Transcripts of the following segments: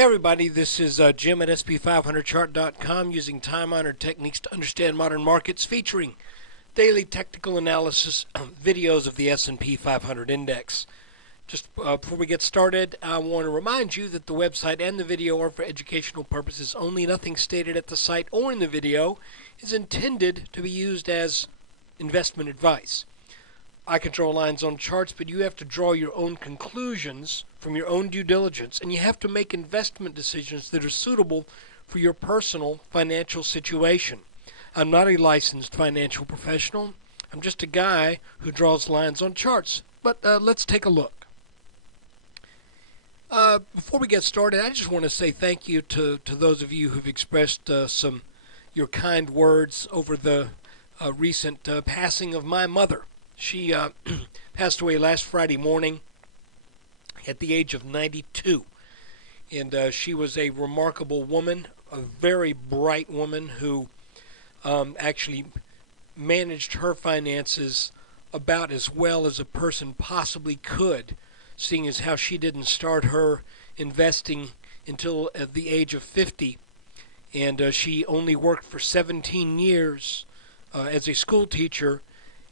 Hey everybody, this is Jim at SP500chart.com using time-honored techniques to understand modern markets, featuring daily technical analysis videos of the S&P 500 index. Just before we get started, I want to remind you that the website and the video are for educational purposes only. Nothing stated at the site or in the video is intended to be used as investment advice. I can draw lines on charts, but you have to draw your own conclusions from your own due diligence, and you have to make investment decisions that are suitable for your personal financial situation. I'm not a licensed financial professional. I'm just a guy who draws lines on charts. But let's take a look. Before we get started, I just want to say thank you to those of you who've expressed your kind words over the recent passing of my mother. She passed away last Friday morning at the age of 92. And she was a remarkable woman, a very bright woman who actually managed her finances about as well as a person possibly could, seeing as how she didn't start her investing until at the age of 50. And she only worked for 17 years as a school teacher,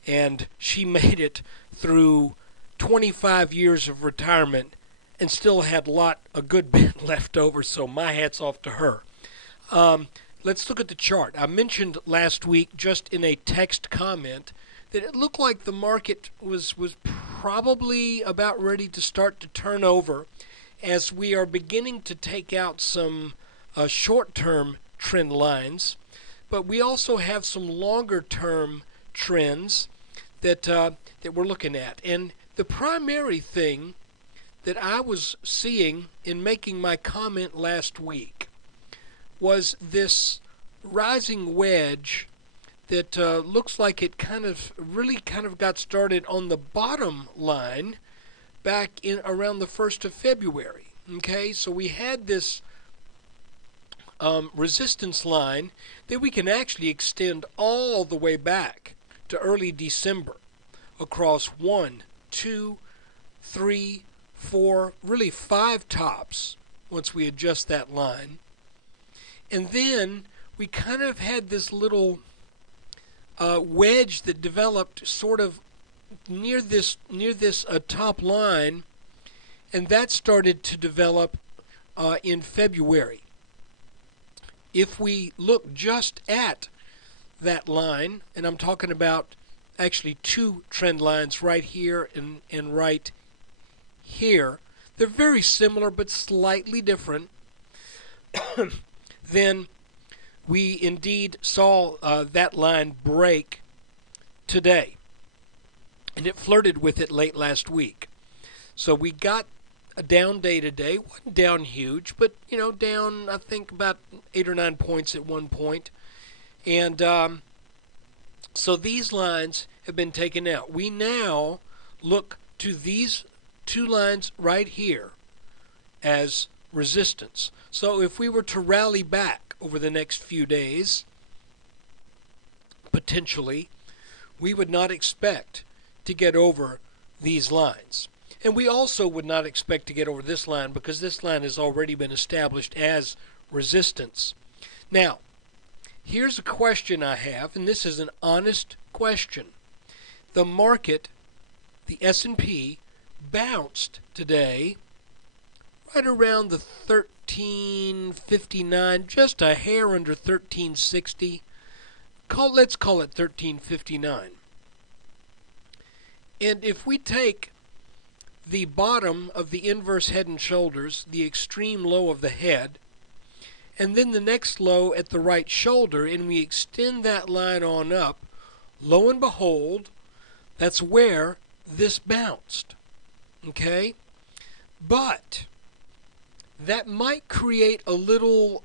and she made it through 25 years of retirement and still had a good bit left over, so my hat's off to her. Let's look at the chart. I mentioned last week, just in a text comment, that it looked like the market was probably about ready to start to turn over as we are beginning to take out some short-term trend lines, but we also have some longer-term trends that we're looking at. And the primary thing that I was seeing in making my comment last week was this rising wedge that looks like it really got started on the bottom line back in around the 1st of February. Okay, so we had this resistance line that we can actually extend all the way back to early December across 1, 2, 3, 4, really 5 tops once we adjust that line. And then we kind of had this little wedge that developed sort of near this top line, and that started to develop in February. If we look just at that line, and I'm talking about actually two trend lines right here and right here, they're very similar but slightly different. Then we indeed saw that line break today, and it flirted with it late last week. So we got a down day today. Wasn't down huge, but down I think about 8 or 9 points at one point. And so these lines have been taken out. We now look to these two lines right here as resistance. So if we were to rally back over the next few days, potentially, we would not expect to get over these lines. And we also would not expect to get over this line because this line has already been established as resistance. Now, here's a question I have, and this is an honest question. The market, the S&P, bounced today right around the 1359, just a hair under 1360. Let's call it 1359. And if we take the bottom of the inverse head and shoulders, the extreme low of the head, and then the next low at the right shoulder, and we extend that line on up, lo and behold, that's where this bounced. Okay? But that might create a little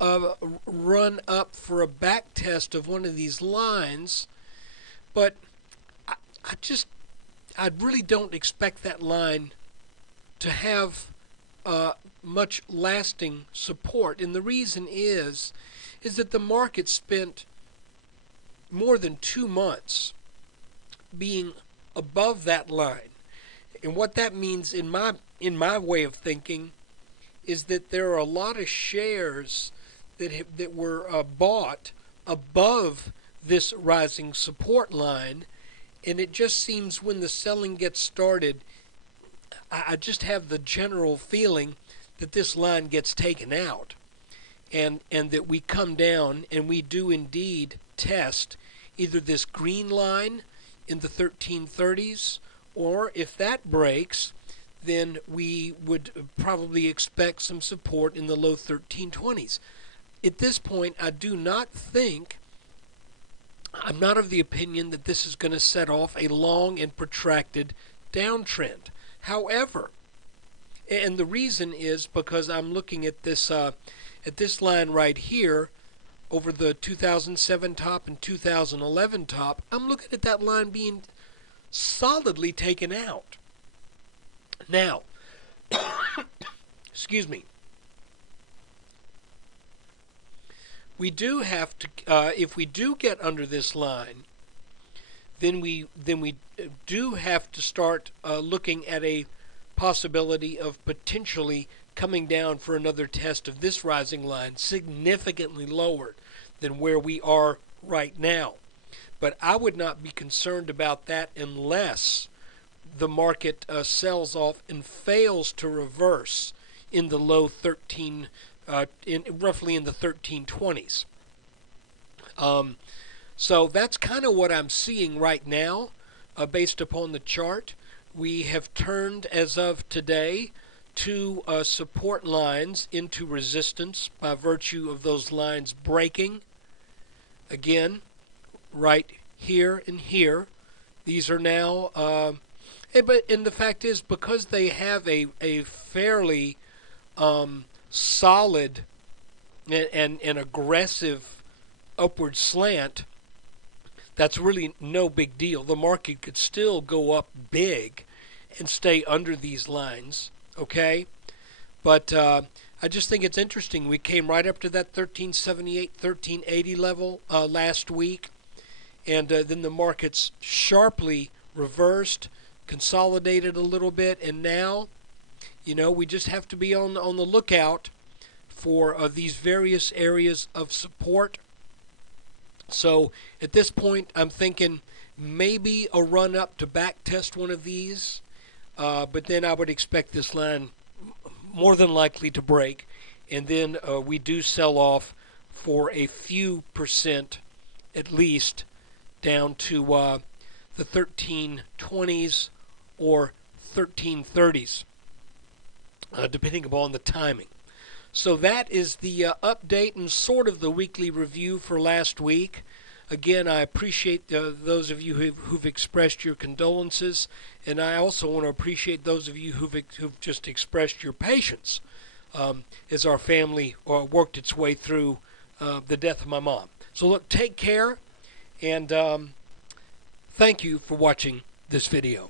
run up for a back test of one of these lines, but I really don't expect that line to have much lasting support. And the reason is that the market spent more than 2 months being above that line. And what that means in my way of thinking is that there are a lot of shares that were bought above this rising support line, and it just seems when the selling gets started, I just have the general feeling that this line gets taken out, and that we come down and we do indeed test either this green line in the 1330s, or if that breaks, then we would probably expect some support in the low 1320s. At this point, I'm not of the opinion that this is going to set off a long and protracted downtrend. However, and the reason is because I'm looking at this line right here over the 2007 top and 2011 top. I'm looking at that line being solidly taken out. Now, excuse me. We do have to, if we do get under this line, then we do have to start looking at a possibility of potentially coming down for another test of this rising line, significantly lower than where we are right now. But I would not be concerned about that unless the market sells off and fails to reverse in the low 13, roughly in the 1320s. So that's kind of what I'm seeing right now, based upon the chart. We have turned, as of today, two support lines into resistance by virtue of those lines breaking. Again, right here and here. These are now, and the fact is, because they have a fairly solid and aggressive upward slant, that's really no big deal. The market could still go up big and stay under these lines, okay? But I just think it's interesting. We came right up to that 1378, 1380 level last week, and then the markets sharply reversed, consolidated a little bit, and now, we just have to be on the lookout for these various areas of support. So at this point, I'm thinking maybe a run up to back test one of these, but then I would expect this line more than likely to break, and then we do sell off for a few percent at least down to the 1320s or 1330s, depending upon the timing. So that is the update and sort of the weekly review for last week. Again, I appreciate those of you who've expressed your condolences, and I also want to appreciate those of you who've just expressed your patience as our family worked its way through the death of my mom. So look, take care, and thank you for watching this video.